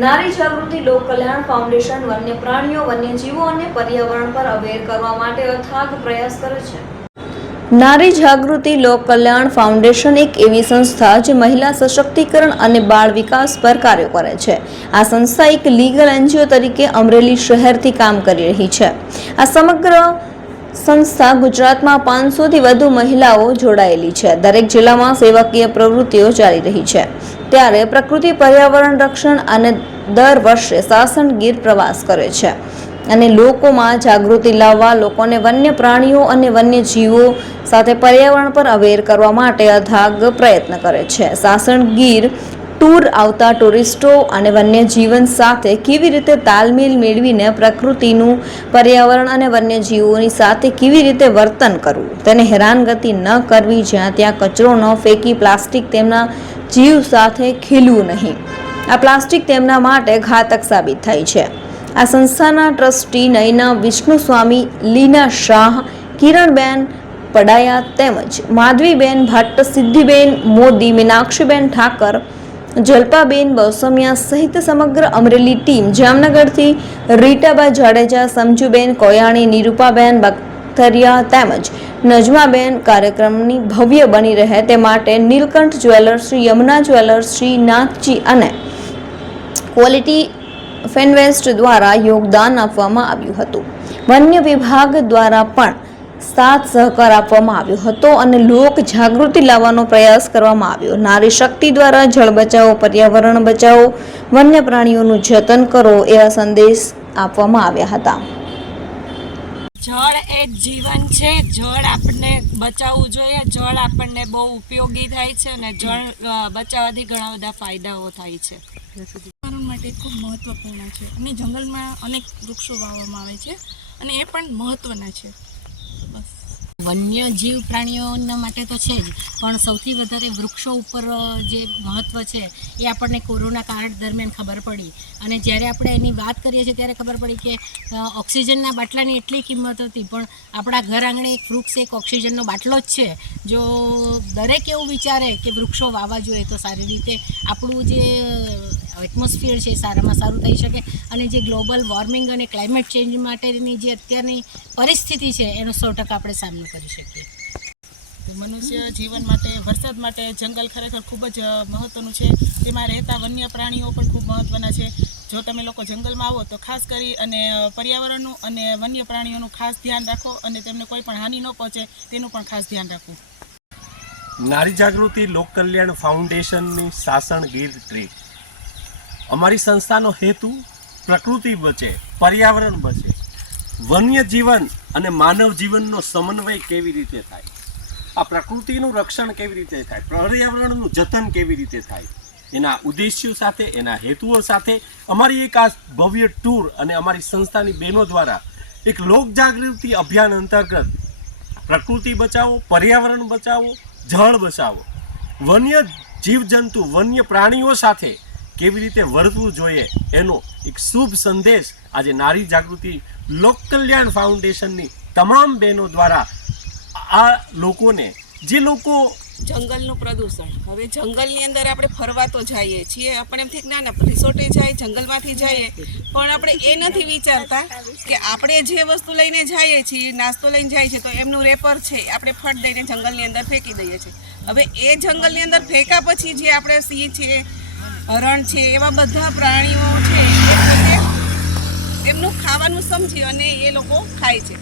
નારી જાગૃતિ લોક કલ્યાણ ફાઉન્ડેશન વન્ય પ્રાણીઓ, વન્યજીવો અને પર્યાવરણ પર અવેર કરવા માટે અથાગ પ્રયાસ કરે છે. નારી જાગૃતિ લોક કલ્યાણ ફાઉન્ડેશન એક એવી સંસ્થા જે મહિલા સશક્તિકરણ અને બાળ વિકાસ પર કાર્ય કરે છે. આ સંસ્થા એક લીગલ એનજીઓ તરીકે અમરેલી શહેરથી કામ કરી રહી છે. આ સમગ્ર સંસ્થા ગુજરાતમાં 500થી વધુ મહિલાઓ જોડાયેલી છે. દરેક જિલ્લામાં સેવાકીય પ્રવૃત્તિઓ ચાલી રહી છે. ત્યારે પ્રકૃતિ પર્યાવરણ રક્ષણ અને દર વર્ષે સાસણ ગીર પ્રવાસ કરે છે અને લોકોમાં જાગૃતિ લાવવા, લોકોને વન્ય પ્રાણીઓ અને વન્યજીવો સાથે પર્યાવરણ પર અવેર કરવા માટે અથાગ પ્રયત્ન કરે છે. સાસણ ગીર ટૂર આવતા ટુરિસ્ટો અને વન્યજીવન સાથે કેવી રીતે તાલમેલ મેળવીને પ્રકૃતિનું, પર્યાવરણ અને વન્યજીવોની સાથે કેવી રીતે વર્તન કરવું, તેને હેરાનગતિ ન કરવી, જ્યાં ત્યાં કચરો ન ફેંકી, પ્લાસ્ટિક તેમના જીવ સાથે ખેલવું નહીં. આ પ્લાસ્ટિક તેમના માટે ઘાતક સાબિત થાય છે. આ સંસ્થાના ટ્રસ્ટી નયના વિષ્ણુસ્વામી, લીના શાહ, કિરણબેન પડાયા તેમજ માધવીબેન ભટ્ટ, સિદ્ધિબેન મોદી, મીનાક્ષીબેન ઠાકર, જલ્પાબેન બૌસમિયા સહિત સમગ્ર અમરેલી ટીમ, જામનગરથી રીટાબા જાડેજા, સમજુબેન કોયાણી, નિરૂપાબેન બખતરિયા તેમજ નજમાબેન કાર્યક્રમની ભવ્ય બની રહે તે માટે નીલકંઠ જ્વેલર્સ, શ્રી યમુના જ્વેલર્સ, શ્રી નાથજી અને ક્વોલિટી ફેનવેસ્ટ દ્વારા યોગદાન આપવામાં આવ્યું હતું. વન્ય વિભાગ દ્વારા પણ સાથ સહકાર આપવામાં આવ્યો હતો અને લોક જાગૃતિ લાવવાનો પ્રયાસ કરવામાં આવ્યો. નારી શક્તિ દ્વારા જળ બચાવો, પર્યાવરણ બચાવો, વન્ય પ્રાણીઓનું જતન કરો એવા સંદેશ આપવામાં આવ્યા હતા. જળ એ જીવન છે. જળ આપણને બચાવવું જોઈએ. જળ આપણને બહુ ઉપયોગી થાય છે અને જળ બચાવવાથી ઘણા બધા ફાયદાઓ થાય છે. પર્યાવરણ માટે ખૂબ મહત્વપૂર્ણ છે અને જંગલમાં અનેક વૃક્ષો વાવવામાં આવે છે અને એ પણ મહત્વના છે. બસ વન્ય જીવ પ્રાણીઓના માટે તો છે જ, પણ સૌથી વધારે વૃક્ષો ઉપર જે મહત્ત્વ છે એ આપણને કોરોના કાળ દરમિયાન ખબર પડી. અને જ્યારે આપણે એની વાત કરીએ છીએ ત્યારે ખબર પડી કે ઓક્સિજનના બાટલાની એટલી કિંમત હતી, પણ આપણા ઘર આંગણે એક વૃક્ષ એક ઓક્સિજનનો બાટલો જ છે. જો દરેક એવું વિચારે કે વૃક્ષો વાવવા જોઈએ તો સારી રીતે આપણું જે એટમોસ્ફિયર છે એ સારામાં સારું થઈ શકે અને જે ગ્લોબલ વોર્મિંગ અને ક્લાઇમેટ ચેન્જ માટેની જે અત્યારની પરિસ્થિતિ છે એનો 100% આપણે સામનો કરી શકીએ. મનુષ્ય જીવન માટે, વરસાદ માટે જંગલ ખરેખર ખૂબ જ મહત્ત્વનું છે. તેમાં રહેતા વન્ય પ્રાણીઓ પણ ખૂબ મહત્ત્વના છે. જો તમે લોકો જંગલમાં આવો તો ખાસ કરી અને પર્યાવરણનું અને વન્ય પ્રાણીઓનું ખાસ ધ્યાન રાખો અને તેમને કોઈ પણ હાનિ ન પહોંચે તેનું પણ ખાસ ધ્યાન રાખવું. નારી જાગૃતિ લોક કલ્યાણ ફાઉન્ડેશનની સાસણ ગીર ટ્રીપ. અમારી સંસ્થાનો હેતુ પ્રકૃતિ બચે, પર્યાવરણ બચે, વન્ય જીવન અને માનવ જીવનનો સમન્વય કેવી રીતે થાય, આ પ્રકૃતિનું રક્ષણ કેવી રીતે થાય, પર્યાવરણનું જતન કેવી રીતે થાય, એના ઉદ્દેશ્યો સાથે, એના હેતુઓ સાથે અમારી એક આ ભવ્ય ટૂર અને અમારી સંસ્થાની બહેનો દ્વારા એક લોક જાગૃતિ અભિયાન અંતર્ગત પ્રકૃતિ બચાવો, પર્યાવરણ બચાવો, જળ બચાવો, વન્ય જીવજંતુ, વન્ય પ્રાણીઓ સાથે કેવી રીતે વર્તવું જોઈએ એનો એક શુભ સંદેશ આજે નારી જાગૃતિ લોક કલ્યાણ ફાઉન્ડેશનની તમામ બહેનો દ્વારા આ લોકોને, જે લોકો જંગલનું પ્રદૂષણ, હવે જંગલની અંદર આપણે ફરવા તો જઈએ છીએ, આપણે એમથી ના રિસોર્ટે જાય, જંગલમાંથી જઈએ, પણ આપણે એ નથી વિચારતા કે આપણે જે વસ્તુ લઈને જઈએ છીએ, નાસ્તો લઈને જાય છે, તો એમનું રેપર છે આપણે ફટ દઈને જંગલની અંદર ફેંકી દઈએ છીએ. હવે એ જંગલની અંદર ફેંકા પછી જે આપણે સિંહ છે, હરણ છે, એવા બધા પ્રાણીઓ છે એ એમનું ખાવાનું સમજી અને એ લોકો ખાય છે.